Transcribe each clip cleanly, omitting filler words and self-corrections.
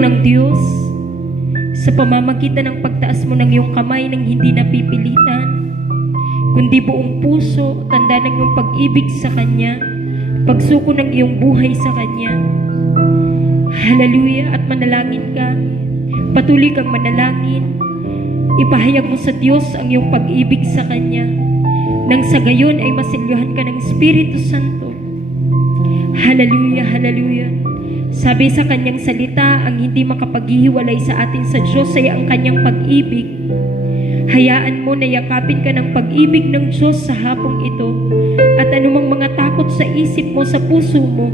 ng Diyos sa pamamagitan ng pagtaas mo ng iyong kamay nang hindi napipilitan, kundi buong puso, tanda ng iyong pag-ibig sa Kanya, pagsuko ng iyong buhay sa Kanya. Hallelujah! At manalangin ka, patuloy kang manalangin, ipahayag mo sa Diyos ang iyong pag-ibig sa Kanya, nang sa gayon ay masilyuhan ka ng Espiritu Santo. Hallelujah! Hallelujah! Sabi sa Kanyang salita, ang hindi makapaghihiwalay sa atin sa Diyos ay ang Kanyang pag-ibig. Hayaan mo na yakapin ka ng pag-ibig ng Diyos sa hapong ito, at anumang mga takot sa isip mo, sa puso mo,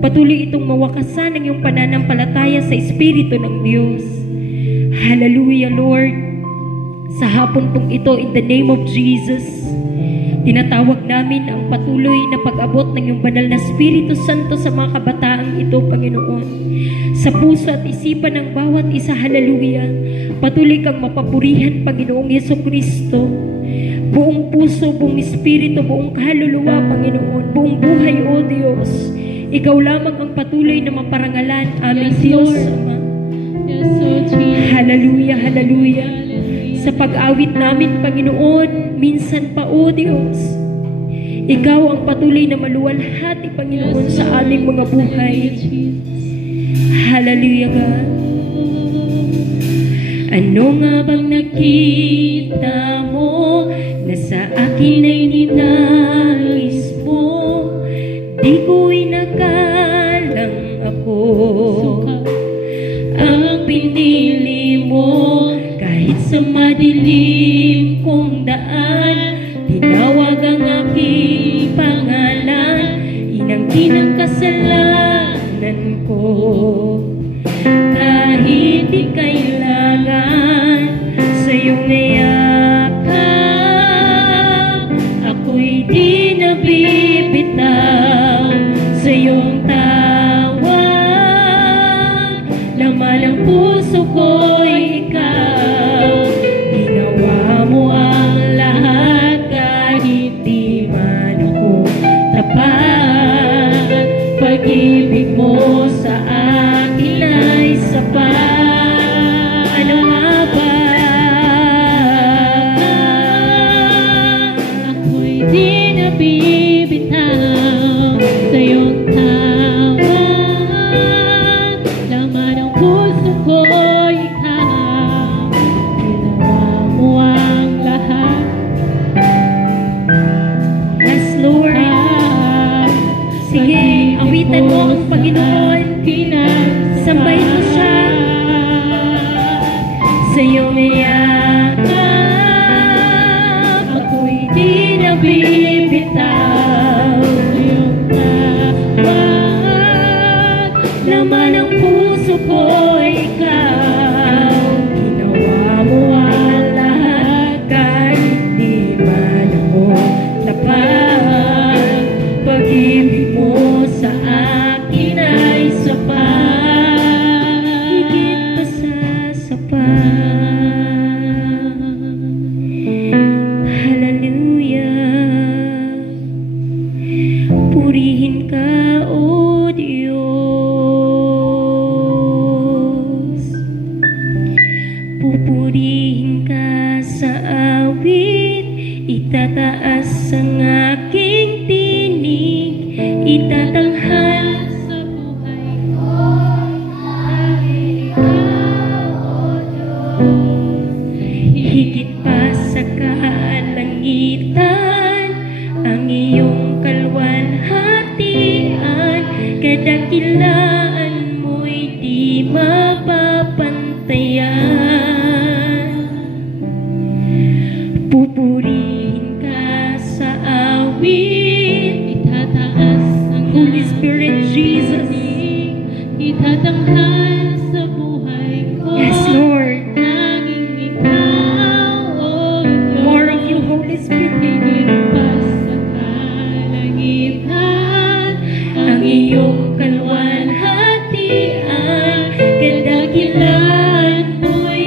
patuloy itong mawakasan ng iyong pananampalataya sa Espiritu ng Diyos. Hallelujah, Lord! Sa hapon pong ito, in the name of Jesus, tinatawag namin ang patuloy na pag-abot ng iyong banal na Espiritu Santo sa mga kabataang ito, Panginoon. Sa puso at isipan ng bawat isa, hallelujah. Patuloy kang mapapurihan, Panginoong Jesucristo. Buong puso, buong espiritu, buong kaluluwa, Panginoon. Buong buhay, O Diyos. Ikaw lamang ang patuloy na maparangalan, aming yes, Diyos, Ama. Yes, Lord Jesus. Hallelujah, hallelujah. Sa pag-awit namin, Panginoon, minsan pa, O Diyos, Ikaw ang patuloy na maluwalhati, Panginoon, sa aming mga buhay. Hallelujah, God. Ano nga bang nakita mo na sa akin ay ninais mo? Di ko inakalang ako ang pinili mo. Kahit sa madilim kong daan, tinawag ang aking pangalan, inangkin ang kasalanan ko. Kahit di kailangan sa iyong yakap, ako'y di nabibitaw sa iyong tawag. Laman ng puso ko'y ikaw, ginawa mo ang lahat kahit di man ako tapat. Pag-ibig mo sa akin ay sapat. Ano nga ba? Ako'y di nabibitaw sa iyong tawag. Laman ng puso ko, ikaw, ginawa mo ang lahat. Yes, Lord. Sige, awitan mo ang Panginoon. Sambay mo siya. Sa iyong yakap, ako'y di nabibitaw sa iyong tawag. Laman ng puso ko, ikaw, ginawa mo ang lahat kahit di man ako tapat. Pag-ibig mo sa akin ay sapat, higit pa sa sapat. Hallelujah. Purihin ka, O Diyos. Pupurihin ka sa awit, itataas ang aking tinig, itatanghal Sa buhay ko, higit pa sa kalangitan, ang iyong kalwalhatian, kadakilaan mo'y di mapapantayan. Pupurihin ka sa awit, itataas ang Holy Spirit, Jesus. itatanghal sa buhay ko. Yes, Lord. Tanging ikaw, O Lord. More of you, Holy Spirit. Higit pa sa kalangitan, Ang iyong kalwalhatian, kadakilan mo'y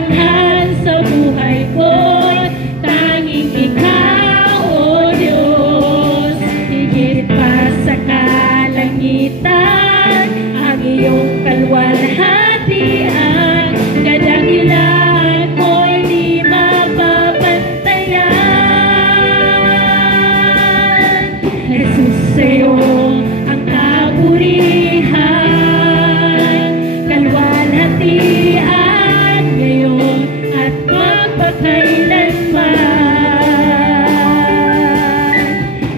itatanghal sa buhay ko, tanging ikaw, O Diyos. Higit pa sa kalangitan, ang iyong kalwalhatian, kadakilan mo'y di mapapantayan. Jesus, sa'yo ang kaburihan, kalwalhatian ngayon at magpakailanman.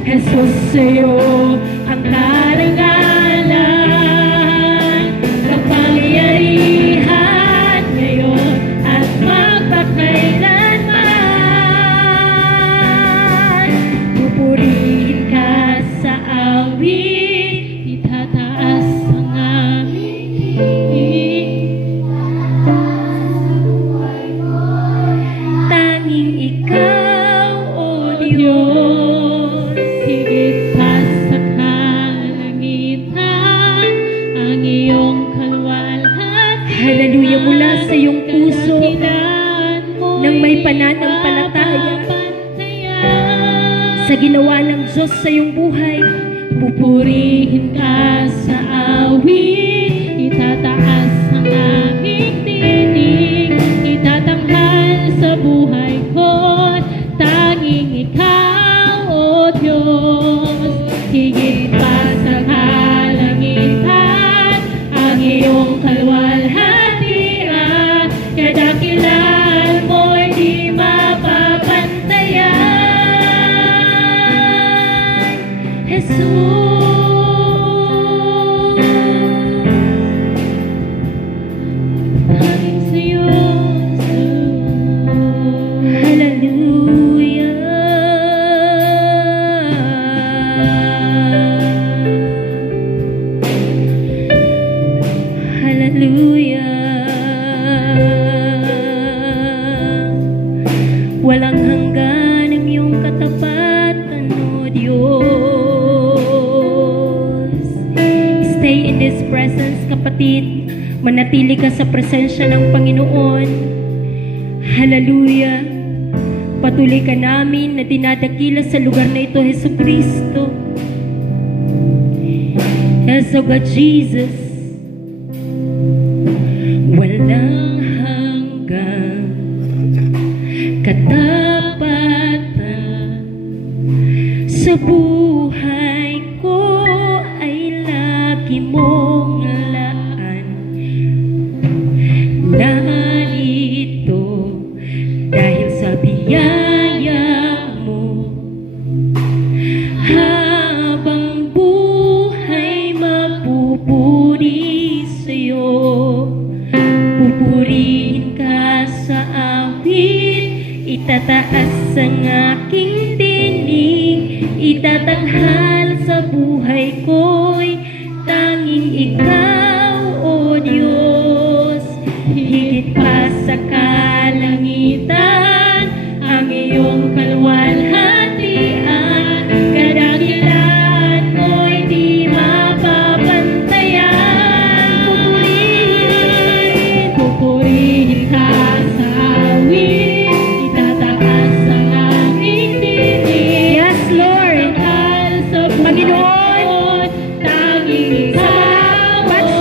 Jesus, sa'yo ang karangalan, kapangyarihan ngayon at magpakailanman. Pupurihin ka sa awit, itataas ang aming tinig. Tanging ikaw, O Diyos, higit pa sa kalangitan, ang iyong kalwalhatian. Hallelujah, mula sa iyong puso nang may pananampalataya sa ginawa ng Diyos sa iyong buhay. Pupurihin ka sa awit, itataas ang aming tinig, itatanghal sa buhay ko, tanging ikaw, O Diyos. Higit pa sa kalangitan, ang iyong kalwalhatian, kadakilan mo'y di mapapantayan. Jesus, tanging sa'yo, Hallelujah. Hallelujah. Walang hanggan ang iyong katapatan, O Diyos. Stay in this presence, kapatid. Manatili ka sa presensya ng Panginoon. Hallelujah. Patuloy ka namin na dinadakila sa lugar na ito, Jesucristo. Yes, O God, Jesus. Walang hanggan katapatan sa buhay ko ay lagi mong laan. Narito dahil sa biyaya mo, habang buhay mapupuri sa'yo. Pupurihin ka sa awit, itataas ang aking tinig, itatanghal sa buhay ko'y tanging ikaw, O Diyos. Higit pa sa kalangitan, ang iyong kalwalhatian, kadakilan mo'y di mapapantayan. Pupurihin ka sa awit, itataas ang aming tinig. Yes, Lord. Itatanghal sa buhay Panginoon, ko, tanging ikaw, watch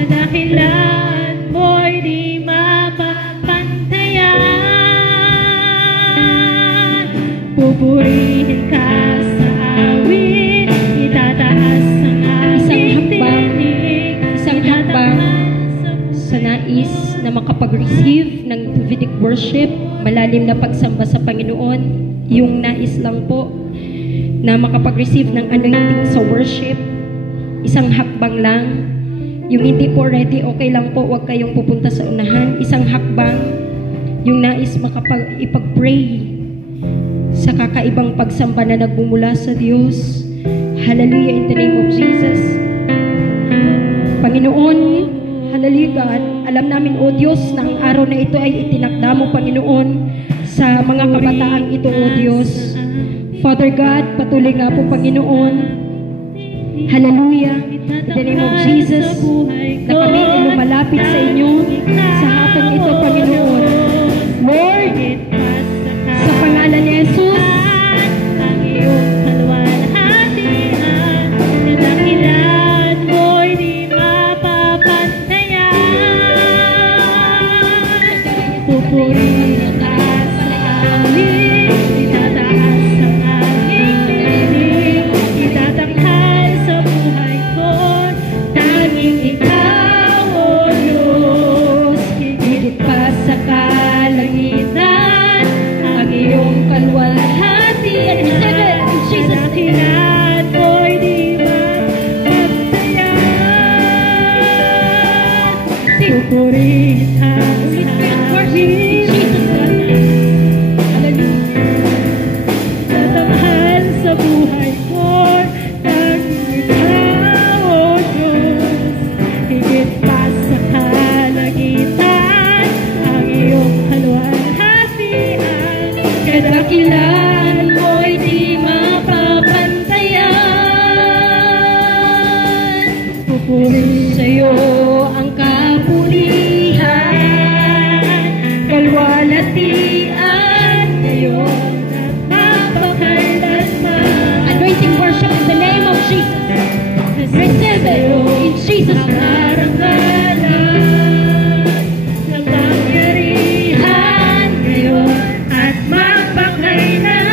kadakilan mo'y di mapapantayan. Pupurihin ka sa awit, itataas ang aking tinig. Isang hakbang sa nais na makapag-receive ng Davidic worship, malalim na pagsamba sa Panginoon, yung nais lang po na makapag-receive ng anointing sa worship, isang hakbang lang. Yung hindi po ready, okay lang po, huwag kayong pupunta sa unahan. Isang hakbang, yung nais ipag-pray sa kakaibang pagsamba na nagbumula sa Diyos. Hallelujah, in the name of Jesus. Panginoon, hallelujah God, alam namin, O Diyos, na ang araw na ito ay itinakda mo, Panginoon, sa mga kabataang ito, O Diyos. Father God, patuloy nga po, Panginoon, hallelujah, in the name of Jesus, na kami ay lumalapit sa inyo sa hapon ito, Panginoon. Lord, sa pangalan ni Jesus, ang iyong kaluwalhatian, kadakilan mo'y di mapapantayan. Pupurihin ka sa awit, itataas ang aking tinig, itatanghal sa buhay ko, tanging ikaw, O Diyos, higit pa sa kalangitan, ang iyong kaluwalhatian. Kadakilan mo'y di mapapantayan. Pupurihin ka sa awit, tatanghal sa buhay ko, tanging ikaw, O Diyos, higit pa sa kalangitan, ang iyong kaluwalhatian. Kadakilan mo'y di mapapantayan. Pupurihin sa'yo ang kapurihan, kalwalhatian, ngayon at mapakailanman. anointing worship in the name of Jesus. Receive it in Jesus' karangalan, kapangyarihan, ngayon at mapakailanman.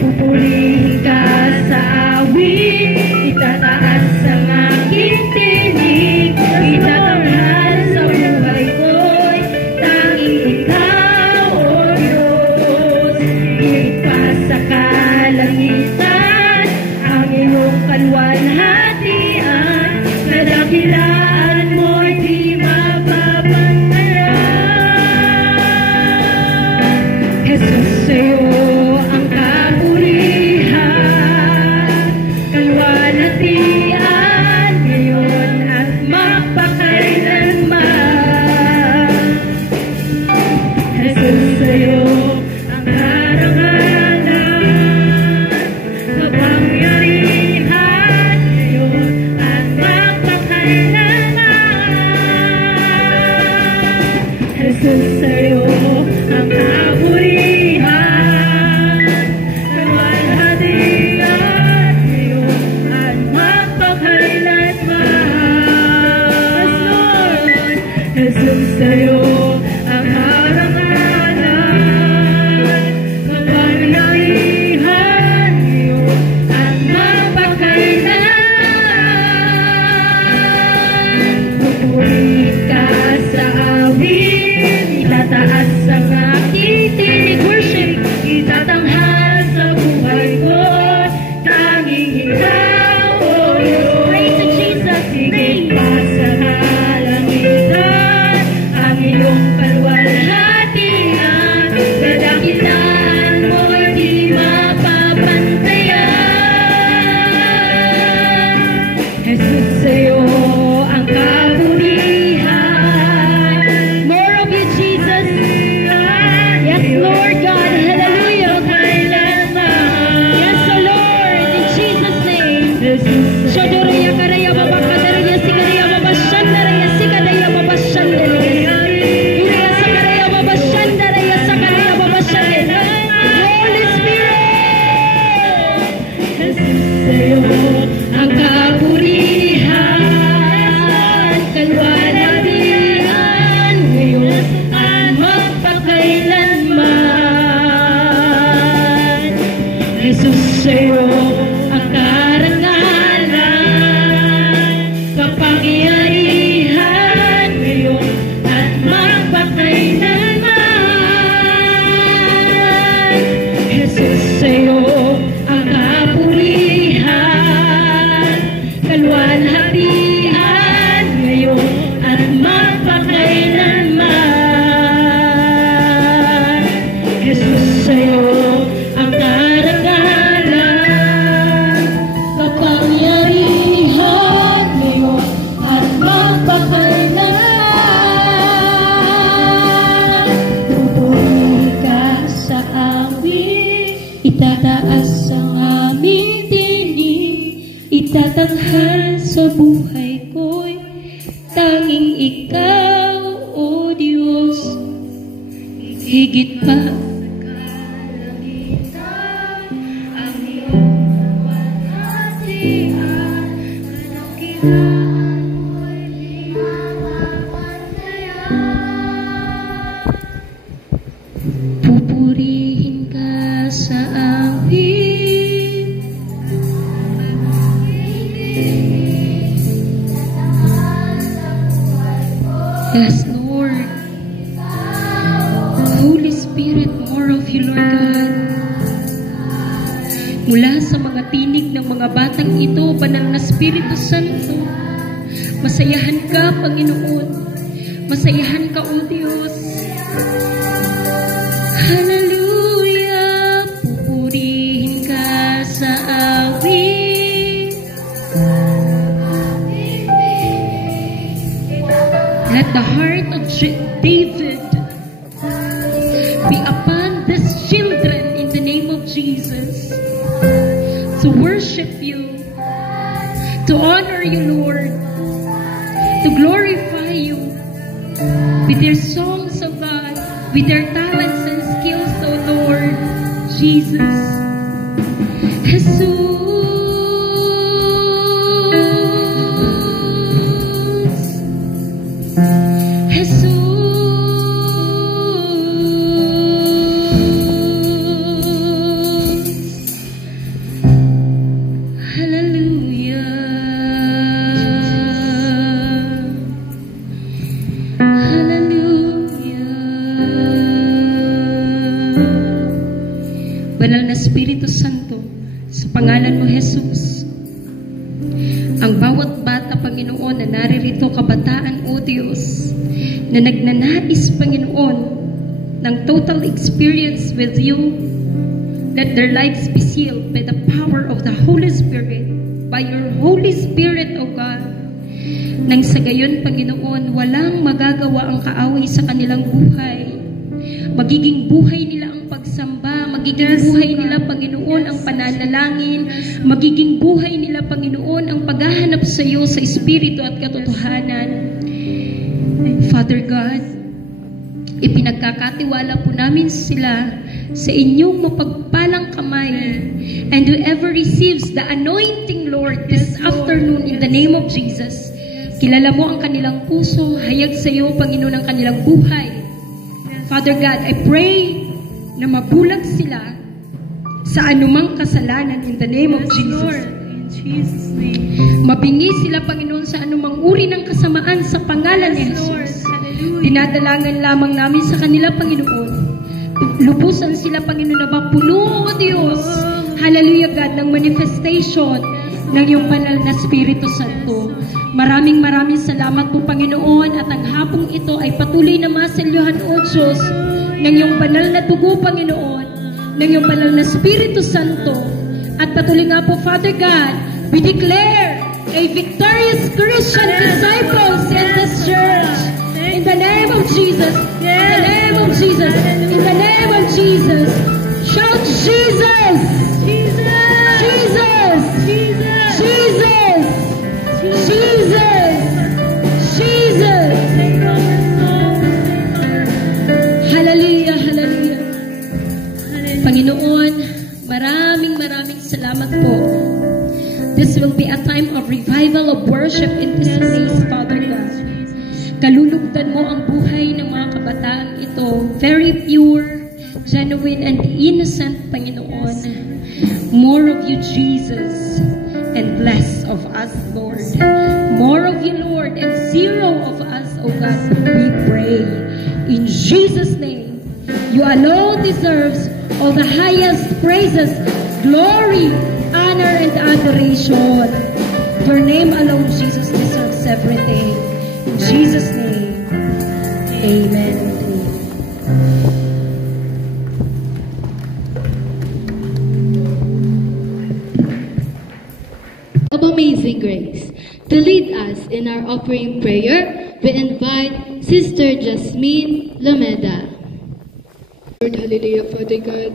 Pupurihin ka sa awit, itataas ang aking tinig, itatanghal sa buhay ko'y tanging ikaw, O Diyos, higit pa sa kalangitan, ang iyong kaluwalhatian, kadakilan mo'y di mapapantayan. Jesus, sa'yo ang kapurihan, kalwalhatian, ngayon at mapakailanman. Jesus, sa'yo ang karangalan, kapangyarihan, ngayon at mapakailanman. sa buhay ko'y tanging ikaw, O Diyos. Higit pa ang iyong walhatian, kadakilaan mo'y di mapapantayan. Pupurihin ka sa amin, yes, Lord. Holy Spirit, more of you, Lord God. Mula sa mga tinig ng mga batang ito, Banal na Espiritu Santo, masayahan ka, Panginoon. Masayahan ka, O Diyos. Hallelujah. Pupurihin ka sa amin. Let the heart of David be upon these children in the name of Jesus, to worship you, to honor you, Lord, to glorify you with their songs, O God, with their talents and skills, O Lord Jesus. Jesus. Banal na Espiritu Santo, sa pangalan mo, Jesus, ang bawat bata, Panginoon, na naririto, kabataan, O Diyos, na nagnanais, Panginoon, ng total experience with you, let their lives be sealed by the power of the Holy Spirit, by your Holy Spirit, O God, nang sa gayon, Panginoon, walang magagawa ang kaaway sa kanilang buhay. Magiging buhay nila ang pagsamba, magiging buhay nila, Panginoon, ang pananalangin, magiging buhay nila, Panginoon, ang paghahanap sa iyo sa Espiritu at katotohanan. Father God, ipinagkakatiwala po namin sila sa inyong mapagpalang kamay, and whoever receives the anointing, Lord, this afternoon in the name of Jesus, kilala mo ang kanilang puso, hayag sa iyo, Panginoon, ang kanilang buhay. Father God, I pray na mabulag sila sa anumang kasalanan in the name of Jesus. Lord, in Jesus' name. Mabingi sila, Panginoon, sa anumang uri ng kasamaan sa pangalan ni Jesus. Lord, hallelujah. Dinadalangan lamang namin sa kanila, Panginoon. Lubusan sila, Panginoon, na mapuno, O Diyos. Hallelujah, God, ng manifestation ng iyong banal na Espiritu Santo. Maraming salamat po, Panginoon, at ang hapong ito ay patuloy na maselyohan, O Diyos, ng iyong banal na dugo, Panginoon, ng iyong banal na Espiritu Santo. At patuloy nga po, Father God, we declare a victorious Christian disciples in this church. In the name of Jesus. In the name of Jesus. In the name of Jesus. Shout Jesus! Jesus! Jesus! Jesus! Jesus! Jesus! Jesus! Hallelujah! Hallelujah! Panginoon, maraming salamat po. This will be a time of revival of worship in this place, Father God. Kalulugdan mo ang buhay ng mga kabataang ito. Very pure, genuine, and innocent, Panginoon. More of you, Jesus, and less of us, Lord. More of you, Lord, and zero of us, O God, we pray. In Jesus' name, you alone deserves all the highest praises, glory, honor, and adoration. Your name alone, Jesus, deserves everything. In Jesus' name, amen. Of Amazing Grace. To lead us in our offering prayer, we invite Sister Jasmine Lomeda. Lord, hallelujah, Father God.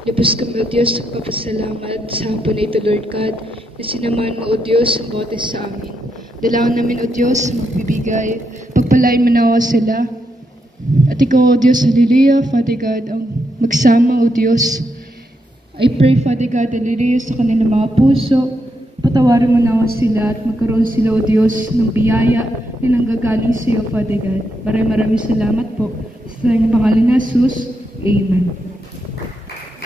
Lubos kami, O Diyos, nagpapasalamat sa hapon na ito, Lord God, na sinamahan mo, O Diyos, ang bawat isa sa amin. Dalawang namin, O Diyos, magbibigay. Pagpalain mo nawa sila. At ikaw, O Diyos, hallelujah, Father God, ang magsama, O Diyos. I pray, Father God, hallelujah, sa kanilang mga puso. Patawarin mo nawa sila at magkaroon sila, O Diyos, ng biyaya na nanggagaling sa iyo, Father God. Maraming salamat po. Sa pangalan ni Jesus, Amen.